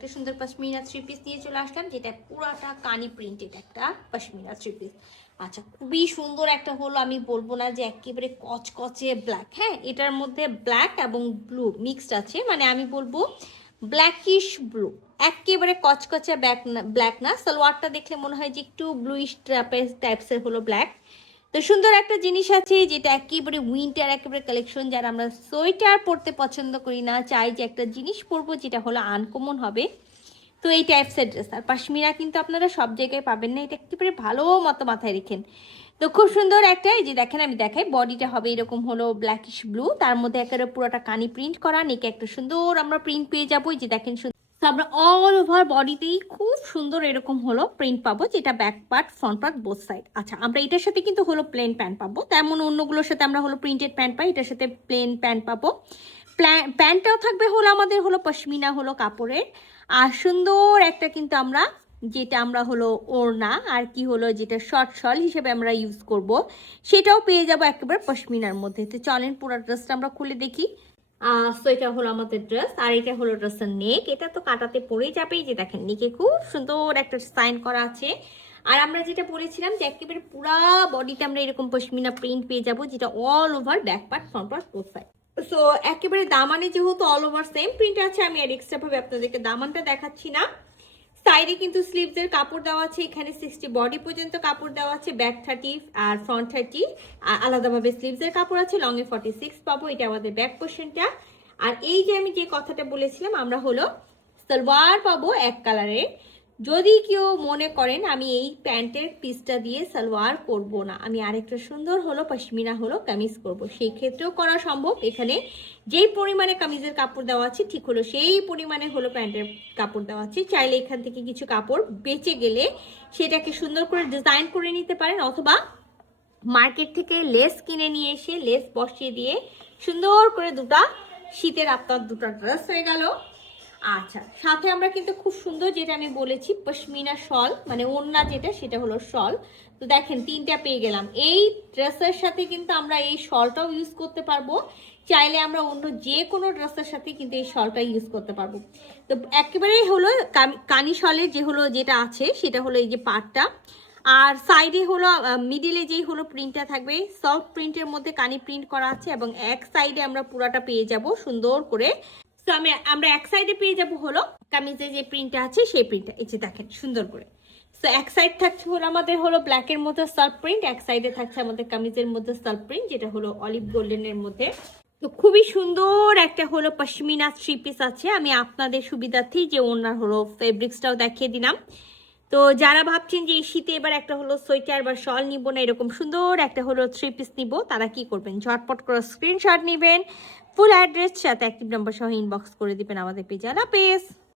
একটা সুন্দর pashmina three piece নিয়ে চলে আসলাম, যেটা পুরাটা কানি প্রিন্টেড একটা পশমিনা থ্রি পিস আচ্ছা খুবই সুন্দর একটা হলো, আমি বলব না যে একেবারে কচকচে ব্ল্যাক হ্যাঁ? এটার মধ্যে ব্ল্যাক এবং ব্লু মিক্সড আছে মানে আমি বলব ব্ল্যাকিশ ব্লু একেবারে কচকচে ব্ল্যাক না সালোয়ারটা দেখলে মনে হয় যে একটু ব্লুইশ টাইপসের হলো ব্ল্যাক তো সুন্দর একটা জিনিস আছে যেটা একেবারে উইন্টার একেবারে কালেকশন যারা আমরা সোয়েটার পরতে পছন্দ করি না। চাই যে একটা জিনিস পরবো যেটা হলো আনকমন হবে। তো এই টাইপসের ড্রেস আর পাশমিরা কিন্তু আপনারা সব জায়গায় পাবেন না। এটা একেবারে ভালো মতো মাথায় রেখেন। তো খুব সুন্দর একটা, এই যে দেখেন আমি দেখাই বডিটা হবে এরকম হলো ব্ল্যাকিশ ব্লু তার মধ্যে একেবারে পুরোটা কানি প্রিন্ট করা নেকে একটা সুন্দর আমরা প্রিন্ট পেয়ে যাব। এই যে দেখেন তো আমরা অল ওভার বডিতেই খুব সুন্দর এরকম হলো প্রিন্ট পাবো, যেটা back part front part both side আচ্ছা আমরা এটার সাথে কিন্তু হলো প্লেন প্যান্ট পাবো। তেমন অন্যগুলোর সাথে আমরা হলো প্রিন্টেড প্যান্ট পাই, এটার সাথে প্লেন প্যান্ট পাবো। প্যান্টটাও থাকবে হলো আমাদের হলো পশমিনা হলো কাপড়ের। আর সুন্দর একটা কিন্তু আমরা, যেটা আমরা হলো ওড়না, আর কি হলো যেটা শর্ট শল হিসেবে আমরা ইউজ করব, সেটাও পেয়ে যাব একেবারে পশমিনার মধ্যে। তো চলেন পুরো ড্রেসটা আমরা খুলে দেখি। সো এটা হলো আমাদের ড্রেস আর এটা হলো ড্রেসের নেক এটা তো কাটাতে পরেই যাবেই যে দেখেন নেকে খুব সুন্দর একটা সাইন করা আছে। আর আমরা যেটা বলেছিলাম যে একেবারে পুরা বডিতে আমরা এরকম পশমিনা প্রিন্ট পেয়ে যাব, যেটা all over back part front part both side so একেবারে দামানে যেহেতু অল ওভার সেম প্রিন্ট আছে, আমি আর এক্সট্রা ভাবে আপনাদেরকে দামানটা দেখাচ্ছি না। সাইডে কিন্তু স্লিভস এর কাপড় দেওয়া আছে, এখানে সিক্সটি বডি পর্যন্ত কাপড় দেওয়া আছে ব্যাক থার্টি আর ফ্রন্ট থার্টি আর আলাদাভাবে স্লিভস এর কাপড় আছে লং এ ফর্টি সিক্স পাবো, এটা আমাদের ব্যাক পোর্শনটা আর এই যে আমি যে কথাটা বলেছিলাম, আমরা হলো সালোয়ার পাবো এক কালারের যদি কেউ মনে করেন, আমি এই প্যান্টের পিসটা দিয়ে সালোয়ার করব না, আমি আরেকটা সুন্দর হলো, পশমিনা হলো, কামিজ করব, সেই ক্ষেত্রেও করা সম্ভব। এখানে যেই পরিমাণে কামিজের কাপড় দেওয়া আছে, ঠিক হলো, সেই পরিমাণে হলো প্যান্টের কাপড় দেওয়া আছে। চাইলে এখান থেকে কিছু কাপড় বেঁচে গেলে সেটাকে সুন্দর করে ডিজাইন করে নিতে পারেন, অথবা মার্কেট থেকে লেস কিনে নিয়ে এসে লেস বসিয়ে দিয়ে সুন্দর করে দুটা শীতের আপনার দুটো ড্রেস হয়ে গেল। আচ্ছা সাথে আমরা কিন্তু খুব সুন্দর যেটা আমি বলেছি, পশমিনা শল মানে ওড়না যেটা, সেটা হলো শল। তো দেখেন, তিনটা পেয়ে গেলাম। এই ড্রেসের সাথে কিন্তু আমরা এই শলটাও ইউজ করতে পারব। চাইলে আমরা অন্য যে কোনো ড্রেসের সাথে কিন্তু এই শলটা ইউজ করতে পারব। তো একেবারেই হলো কানি শলের যে হলো যেটা আছে, সেটা হলো এই যে পাটটা। আর সাইডে হলো মিডিলে যেই হলো প্রিন্টটা থাকবে সফট প্রিন্টের মধ্যে কানি প্রিন্ট করা আছে এবং এক সাইডে আমরা পুরাটা পেয়ে যাব সুন্দর করে। তো আমি, আমরা এক সাইডে পেয়ে যাব হলো কামিজে যে প্রিন্টটা আছে, সেই প্রিন্টটা এই যে দেখেন, সুন্দর করে। তো এক সাইড থাকছে হলো আমাদের হলো ব্ল্যাকের মধ্যে সার্ফ প্রিন্ট এক সাইডে থাকছে আমাদের কামিজের মধ্যে সার্ফ প্রিন্ট যেটা হলো অলিভ গোল্ডেনের মধ্যে। তো খুবই সুন্দর একটা হলো পশমিনা থ্রি পিস আছে। আমি আপনাদের সুবিধার্থেই যে ওনার হলো ফেব্রিক্সটাও দেখিয়ে দিলাম। তো যারা ভাবছেন যে এই শীতে এবার একটা হলো সোয়েটার বা শল নিব না, এরকম সুন্দর একটা হলো থ্রি পিস নিব, তারা কি করবেন? ঝটপট করে স্ক্রিনশট নেবেন ফুল অ্যাড্রেস সাথে অ্যাক্টিভ নাম্বার সহ ইনবক্স করে দিবেন আমাদের পেজে হাফেজ!